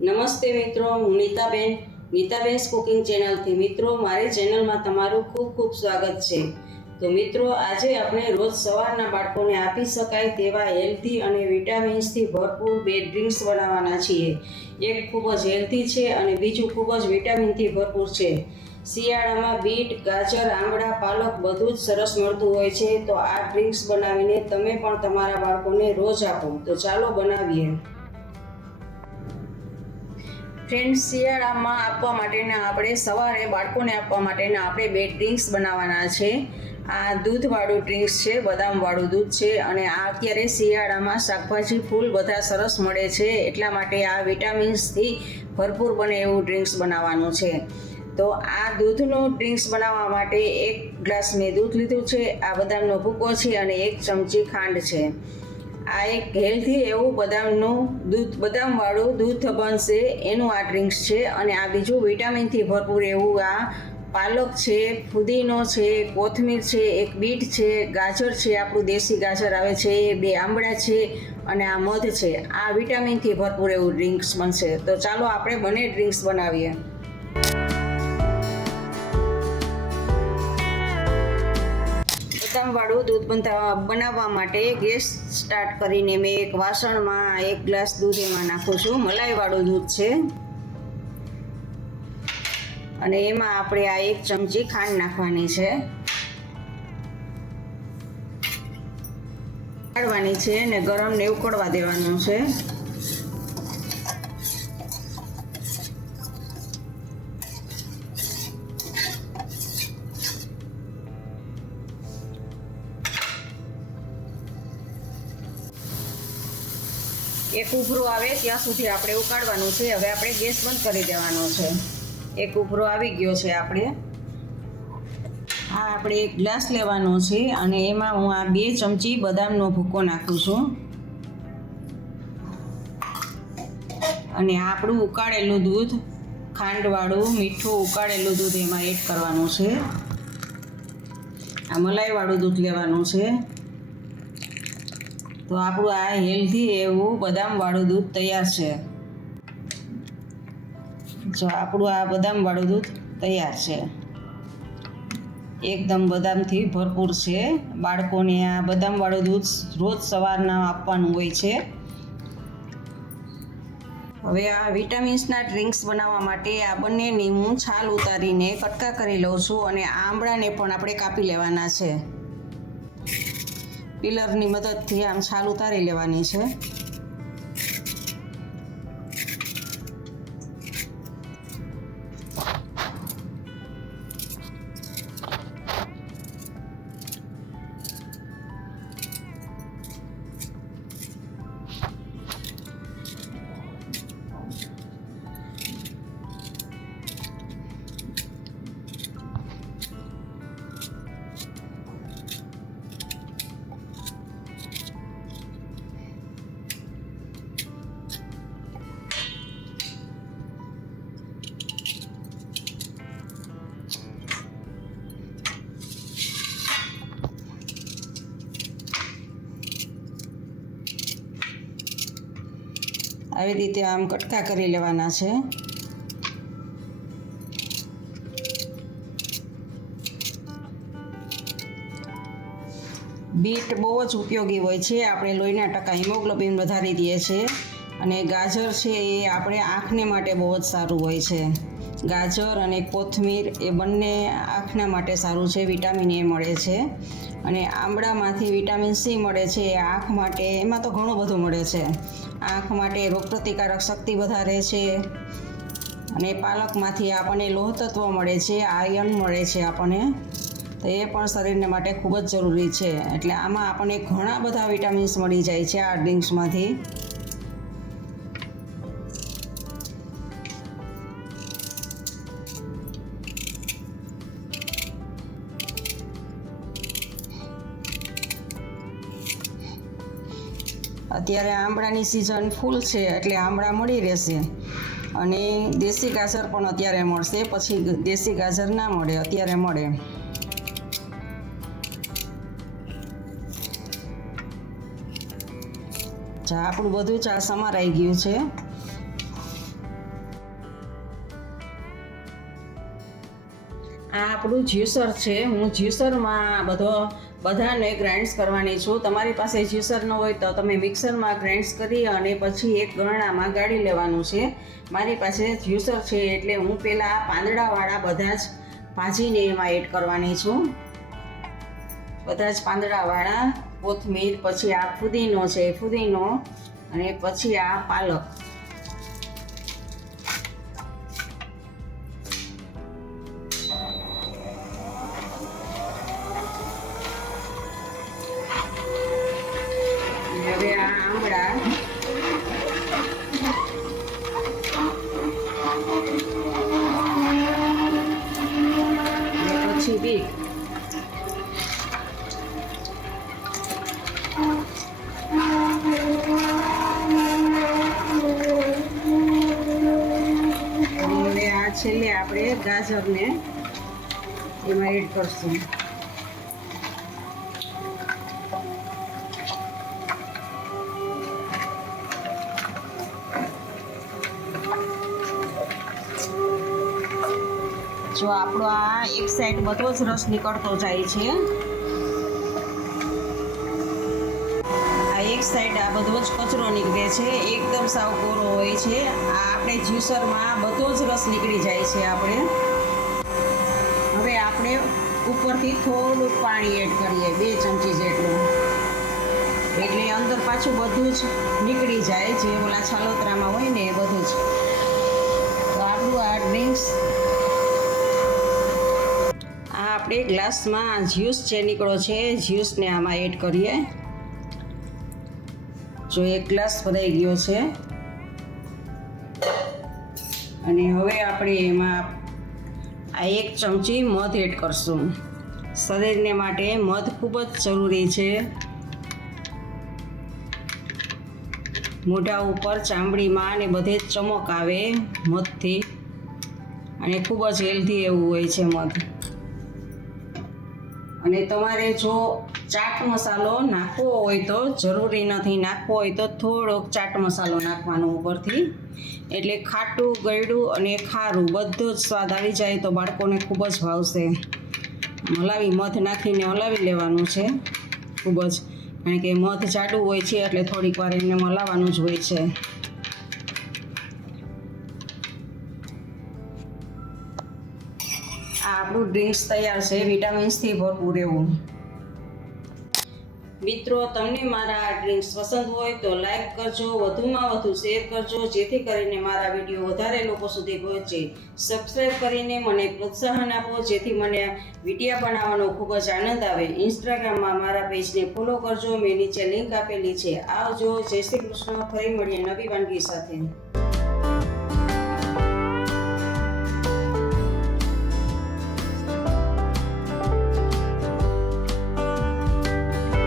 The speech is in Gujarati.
નમસ્તે મિત્રો, હું નીતાબેન કુકિંગ ચેનલથી મિત્રો મારી ચેનલમાં તમારું ખૂબ ખૂબ સ્વાગત છે. તો મિત્રો, આજે આપણે રોજ સવારના બાળકોને આપી શકાય તેવા હેલ્ધી અને વિટામિન્સથી ભરપૂર બે ડ્રિંક્સ બનાવવાના છીએ. એક ખૂબ જ હેલ્ધી છે અને બીજું ખૂબ જ વિટામિનથી ભરપૂર છે. શિયાળામાં બીટ, ગાજર, આમળા, પાલક બધું જ સરસ મળતું હોય છે. તો આ ડ્રિંક્સ બનાવીને તમે પણ તમારા બાળકોને રોજ આપો. તો ચાલો બનાવીએ. ફ્રેન્ડ્સ, શિયાળામાં આપવા માટેના આપણે સવારે બાળકોને આપવા માટેના આપણે બે ડ્રિંક્સ બનાવવાના છે. આ દૂધવાળું ડ્રિંક્સ છે, બદામવાળું દૂધ છે અને આ અત્યારે શિયાળામાં શાકભાજી ફૂલ બધા સરસ મળે છે, એટલા માટે આ વિટામિન્સથી ભરપૂર બને એવું ડ્રિંક્સ બનાવવાનું છે. તો આ દૂધનું ડ્રિંક્સ બનાવવા માટે 1 ગ્લાસ મેં દૂધ લીધું છે, આ બદામનો ભૂકો છે અને 1 ચમચી ખાંડ છે. આ એક હેલ્ધી એવું બદામવાળું દૂધ બનશે એનું આ ડ્રિંક્સ છે. અને આ બીજું વિટામિનથી ભરપૂર એવું આ પાલક છે, ફુદીનો છે, કોથમીર છે, એક બીટ છે, ગાજર છે, આપણું દેશી ગાજર આવે છે, 2 આંબળા છે અને આ મધ છે. આ વિટામિનથી ભરપૂર એવું ડ્રિંક્સ બનશે. તો ચાલો આપણે બંને ડ્રિંક્સ બનાવીએ. બદામવાળું દૂધ બનાવવા માટે ગેસ સ્ટાર્ટ કરીને મેં એક વાસણમાં 1 ગ્લાસ દૂધ એમાં નાખું છું. મલાઈવાળું દૂધ છે અને એમાં આપણે આ 1 ચમચી ખાંડ નાખવાની છે. ઉકાળવાની છે ને ગરમ ને ઉકળવા દેવાનું છે. એક ઉભરો આવે ત્યાં સુધી આપણે ઉકાળવાનું છે. હવે આપણે ગેસ બંધ કરી દેવાનો છે. એક ઉભરો આવી ગયો છે. આપણે 1 ગ્લાસ લેવાનો છે અને એમાં હું આ 2 ચમચી બદામનો ભૂકો નાખું છું અને આપણું ઉકાળેલું દૂધ, ખાંડવાળું મીઠું ઉકાળેલું દૂધ એમાં એડ કરવાનું છે. આ મલાઈવાળું દૂધ લેવાનું છે. તો આપણું આ હેલ્ધી એવું બદામવાળું દૂધ તૈયાર છે. જો આપણું આ બદામવાળું દૂધ તૈયાર છે. એકદમ બદામથી ભરપૂર છે. બાળકોને આ બદામવાળું દૂધ રોજ સવારના આપવાનું હોય છે. હવે આ વિટામિન્સના ડ્રિંક્સ બનાવવા માટે આ બંનેની હું છાલ ઉતારીને કટકા કરી લઉં છું અને આંબળાને પણ આપણે કાપી લેવાના છે. પિલરની મદદથી આમ છાલ ઉતારી લેવાની છે. આવી રીતે આમ કટકા કરી લેવાના છે. બીટ બહુ જ ઉપયોગી હોય છે. આપણે લોહીના ટકા હિમોગ્લોબિન વધારી દે છે. અને ગાજર છે એ આપણે આંખને માટે બહુ જ સારું હોય છે. ગાજર અને કોથમીર એ બંને આંખના માટે સારું છે. વિટામિન એ મળે છે. અને આંબળામાંથી વિટામિન સી મળે છે. એ આંખ માટે, એમાં તો ઘણું બધું મળે છે. આંખ માટે રોગપ્રતિકારક શક્તિ વધારે છે. અને પાલકમાંથી આપણને લોહ તત્વ મળે છે, આયર્ન મળે છે આપણને. તો એ પણ શરીરને માટે ખૂબ જ જરૂરી છે. એટલે આમાં આપણને ઘણા બધા વિટામિન્સ મળી જાય છે આ ડ્રિંક્સમાંથી. અત્યારે આંબળાની સિઝન ફૂલ છે એટલે આંબળા મળી રહેશે. અને દેશી ગાજર પણ અત્યારે મળશે. પછી દેશી ગાજર ના મળે, અત્યારે મળે. આપણું બધું જ આ સમારાઈ ગયું છે. આ આપણું જ્યુસર છે. હું જ્યુસરમાં બધાને ગ્રાઇન્ડ્સ કરવાની છું. તમારી પાસે જ્યુસર ન હોય તો તમે મિક્સરમાં ગ્રાઇન્ડ્સ કરી અને પછી એક ગરણામાં ગાળી લેવાનું છે. મારી પાસે જ્યુસર છે એટલે હું પહેલાં પાંદડાવાળા બધા જ ભાજીને એમાં એડ કરવાની છું. બધા જ પાંદડાવાળા, કોથમીર, પછી આ ફુદીનો છે, ફુદીનો, અને પછી આ પાલક. હવે આ આમળા, પછી બીટ. હવે આ છેલ્લે આપણે ગાજરને એમાં એડ કરશું. જો આપણો આ એક સાઈડ બધો જ રસ નીકળતો જાય છે. આ એક સાઈડ આ બધો જ કચરો નીકળે છે, એકદમ સાવ કોરો હોય છે. આ આપણે જ્યુસરમાં બધો જ રસ નીકળી જાય છે. હવે આપણે ઉપરથી થોડુંક પાણી એડ કરીએ, 2 ચમચી જેટલું, એટલે અંદર પાછું બધું જ નીકળી જાય, જે ઓલા છાલોતરામાં હોય ને એ બધું જ. તો આપણું આ ડ્રિંક્સ, આપણે ગ્લાસમાં જ્યુસ જે નીકળો છે, જ્યુસને આમાં એડ કરીએ. જો 1 ગ્લાસ ભરાઈ ગયો છે. અને હવે આપણે એમાં આ 1 ચમચી મધ એડ કરશું. શરીરને માટે મધ ખૂબ જ જરૂરી છે. મોઢા ઉપર, ચામડીમાં અને બધે જ ચમક આવે મધથી, અને ખૂબ જ હેલ્ધી એવું હોય છે મધ. અને તમારે જો ચાટ મસાલો નાખવો હોય તો, જરૂરી નથી, નાખવો હોય તો થોડોક ચાટ મસાલો નાખવાનો ઉપરથી, એટલે ખાટું, ગળ્યું અને ખારું બધો જ સ્વાદ આવી જાય તો બાળકોને ખૂબ જ ભાવશે. મધ નાખીને હલાવી લેવાનું છે ખૂબ જ, કારણ કે મધ જાડું હોય છે એટલે થોડીક વાર એને હલાવવાનું જ હોય છે. આ આપણું ડ્રિંક્સ તૈયાર છે, વિટામિન્સથી ભરપૂર એવું. મિત્રો, તમને મારા આ ડ્રિંક્સ પસંદ હોય તો લાઈક કરજો, વધુમાં વધુ શેર કરજો, જેથી કરીને મારા વિડીયો વધારે લોકો સુધી પહોંચે. સબસ્ક્રાઈબ કરીને મને પ્રોત્સાહન આપો, જેથી મને વિડીયો બનાવવાનો ખૂબ જ આનંદ આવે. ઇન્સ્ટાગ્રામમાં મારા પેજને ફોલો કરજો, મેં નીચે લિંક આપેલી છે. આવજો. જય શ્રી કૃષ્ણ. ફરી મળીએ નવી વાનગી સાથે.